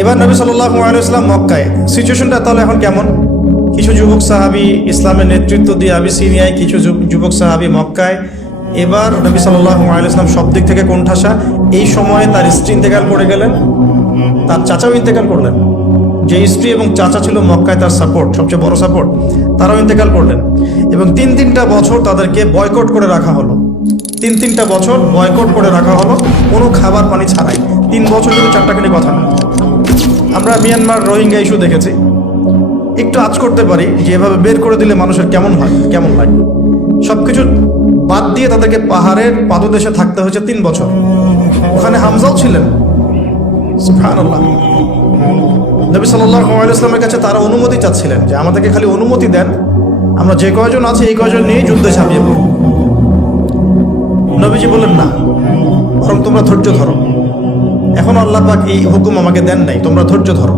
এবার নবী সাল্লাল্লাহু আলাইহি ওয়াসাল্লাম মক্কায়, সিচুয়েশনটা তাহলে এখন কেমন? কিছু যুবক সাহাবী ইসলামের নেতৃত্ব দিয়ে আবিসিনিয়ায়, কিছু যুবক সাহাবী মক্কায়। এবার নবী সাল্লাল্লাহু আলাইহি ওয়াসাল্লাম সব দিক থেকে কোণঠাসা। এই সময়ে তার স্ত্রী ইন্তেকাল করে গেলেন, তার চাচাও ইন্তেকাল করলেন। যে স্ত্রী এবং চাচা ছিল মক্কায় তার সাপোর্ট, সবচেয়ে বড় সাপোর্ট, তারাও ইন্তেকাল করলেন। এবং তিনটা বছর তাদেরকে বয়কট করে রাখা হলো। তিনটা বছর বয়কট করে রাখা হলো, কোনো খাবার পানি ছাড়াই। 3 বছর কিন্তু চারটাখানি কথা না। আমরা মিয়ানমার রোহিঙ্গা ইস্যু দেখেছি, একটু আঁচ করতে পারি যে এভাবে বের করে দিলে মানুষের কেমন হয়, কেমন লাগে। সব কিছু বাদ দিয়ে তাদেরকে পাহাড়ের পাদদেশে থাকতে হয়েছে 3 বছর। ওখানে হামজাও ছিলেন। সুবহানাল্লাহ। নবী সাল্লাল্লাহু আলাইহি ওয়াসাল্লামের কাছে তারা অনুমতি চাচ্ছিলেন যে আমাদেরকে খালি অনুমতি দেন, আমরা যে কয়জন আছে এই কয়জন নিয়ে যুদ্ধে ঝাঁপিয়ে পড়ব। নবীজি বললেন না, বরং তোমরা ধৈর্য ধরো। এখন আল্লাহ পাক এই হুকুম আমাকে দেন নাই, তোমরা ধৈর্য ধরো।